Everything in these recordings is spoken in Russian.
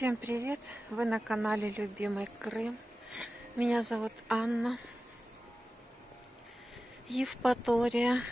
Всем привет! Вы на канале Любимый Крым. Меня зовут Анна. Евпатория.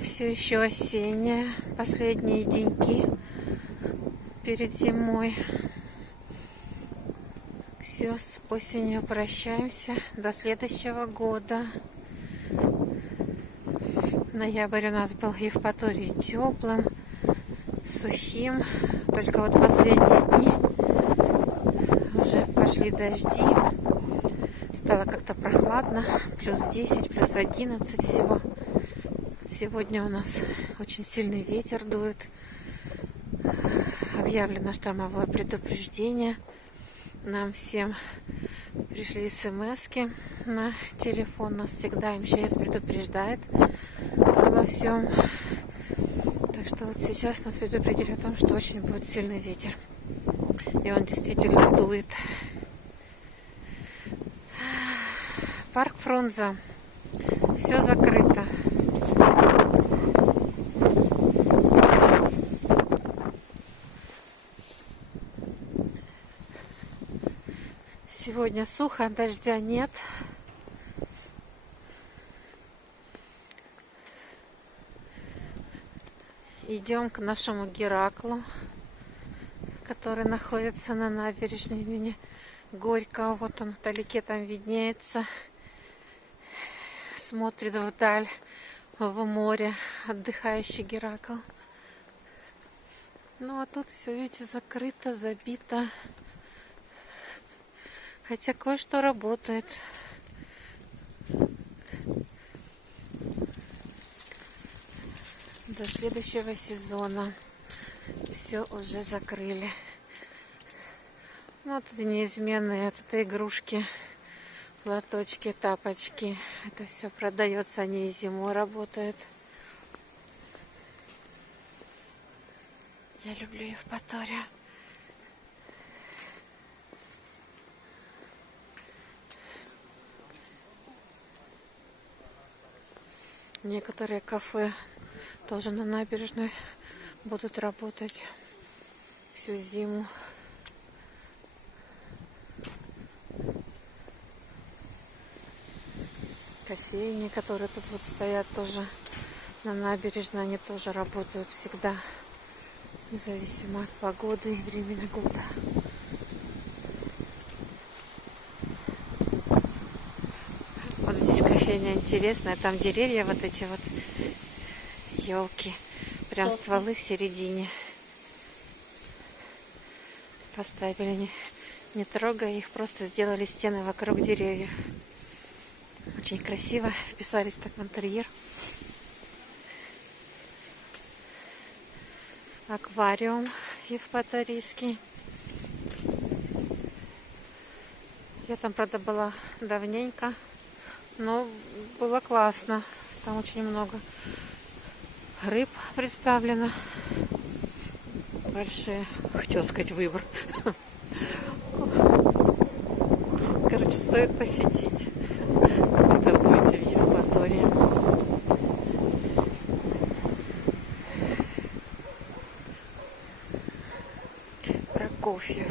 Все еще осенняя. Последние деньки перед зимой. Все, с осенью прощаемся. До следующего года. Ноябрь у нас был в Евпатории теплым, сухим. Только вот последние дни уже пошли дожди. Стало как-то прохладно. Плюс 10, плюс 11 всего. Сегодня у нас очень сильный ветер дует. Объявлено штормовое предупреждение. Нам всем пришли смс-ки на телефон. Нас всегда МЧС предупреждает обо всем. Так что вот сейчас нас предупредили о том, что очень будет сильный ветер. И он действительно дует. Парк Фрунзе. Все закрыто. Сегодня сухо, дождя нет. Идем к нашему Гераклу, который находится на набережной имени Горького. Вот он вдалеке там виднеется. Смотрит вдаль, в море, отдыхающий Геракл. Ну а тут все, видите, закрыто, забито. Хотя кое-что работает. До следующего сезона все уже закрыли. Ну, вот это неизменные, это игрушки, платочки, тапочки. Это все продается, они и зимой работают. Я люблю Евпаторию. Некоторые кафе тоже на набережной будут работать всю зиму. Кофейни, которые тут вот стоят тоже на набережной, они тоже работают всегда, независимо от погоды и времени года. Вот здесь кофейня интересная, там деревья вот эти вот, елки, прям сосны. Стволы в середине поставили, не трогая их, просто сделали стены вокруг деревьев. Очень красиво, вписались так в интерьер. Аквариум евпаторийский. Я там, правда, была давненько, но было классно. Там очень много рыб представлено. Большие, хотела сказать, выбор. Короче, стоит посетить, когда будете в Евпатории. Прокофьев.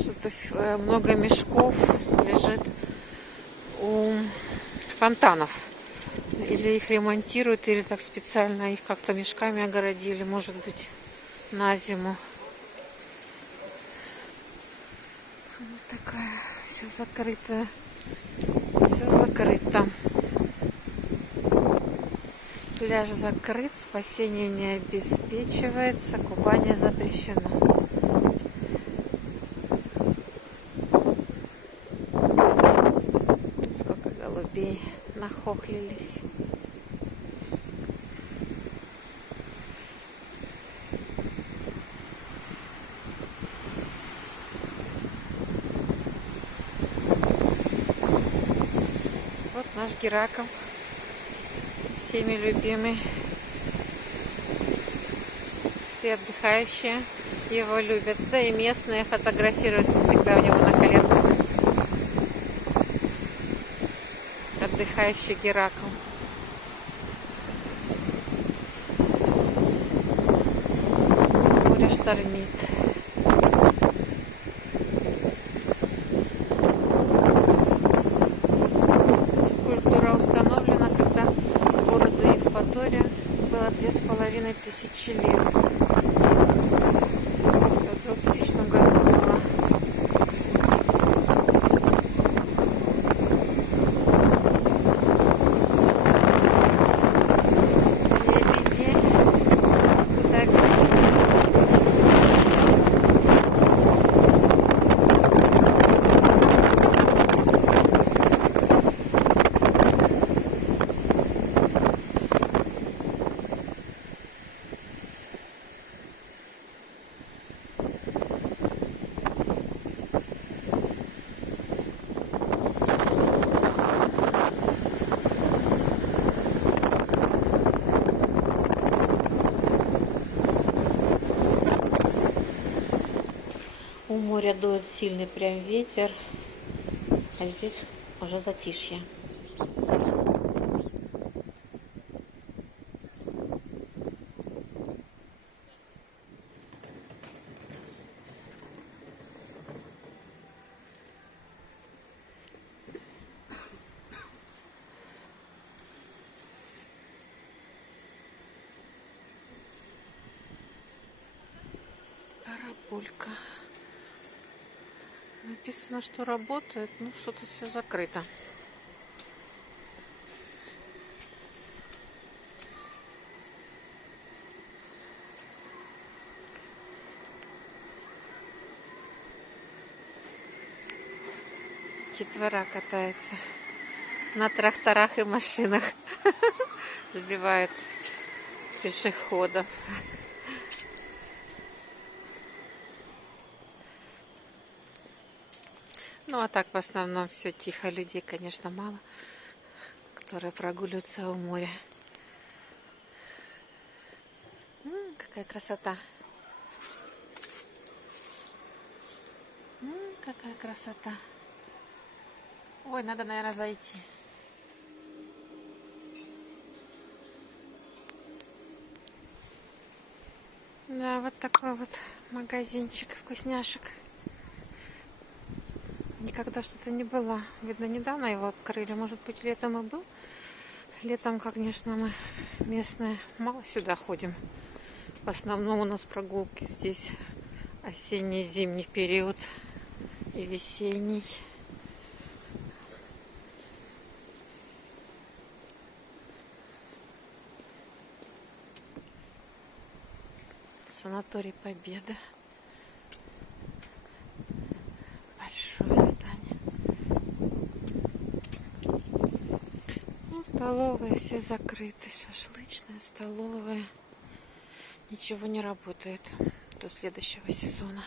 Что-то много мешков лежит у фонтанов. Или их ремонтируют, или так специально их как-то мешками огородили, может быть, на зиму. Вот такая, все закрыто. Все закрыто. Пляж закрыт, спасение не обеспечивается, купание запрещено. Сколько голубей нахохлились. Вот наш Геракл, всеми любимый. Все отдыхающие его любят. Да и местные фотографируются всегда у него на коленках. Отдыхающий Геракл. штормит. Скульптура установлена, когда городу Евпатория было 2500 лет. Это в 2000 году было. У моря дует сильный прям ветер, а здесь уже затишье. Параболька. Написано, что работает, но что-то все закрыто. Детвора катается на тракторах и машинах, сбивает пешеходов. Ну а так в основном все тихо, людей, конечно, мало, которые прогуливаются у моря. Какая красота! Какая красота! Ой, надо, наверное, зайти. Да, вот такой вот магазинчик вкусняшек. Никогда что-то не было. Видно, недавно его открыли. Может быть, летом и был. Летом, конечно, мы местные мало сюда ходим. В основном у нас прогулки здесь осенний, зимний период и весенний. Санаторий Победа. Большое здание. Ну, столовые все закрыты. Шашлычная, столовая. Ничего не работает до следующего сезона.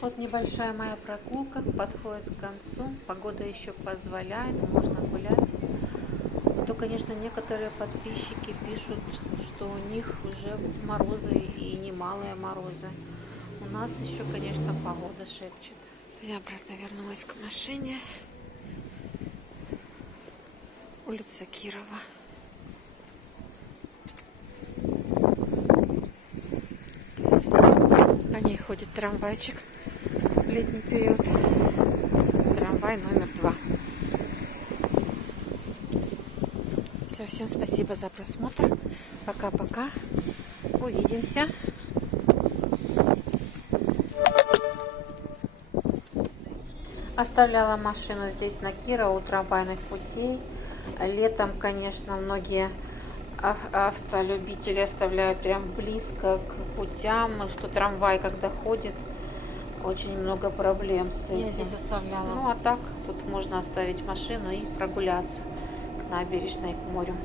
Вот небольшая моя прогулка подходит к концу. Погода еще позволяет, можно гулять. То, конечно, некоторые подписчики пишут, что у них уже морозы и немалые морозы. У нас еще, конечно, погода шепчет. Я обратно вернулась к машине. Улица Кирова. По ней ходит трамвайчик в летний период. Трамвай номер 2. Все, всем спасибо за просмотр. Пока-пока. Увидимся. Оставляла машину здесь на Кирова у трамвайных путей. Летом, конечно, многие автолюбители оставляют прям близко к путям, что трамвай, когда ходит, очень много проблем с этим. Я здесь оставляла. Ну а так, тут можно оставить машину и прогуляться. набережной к морю.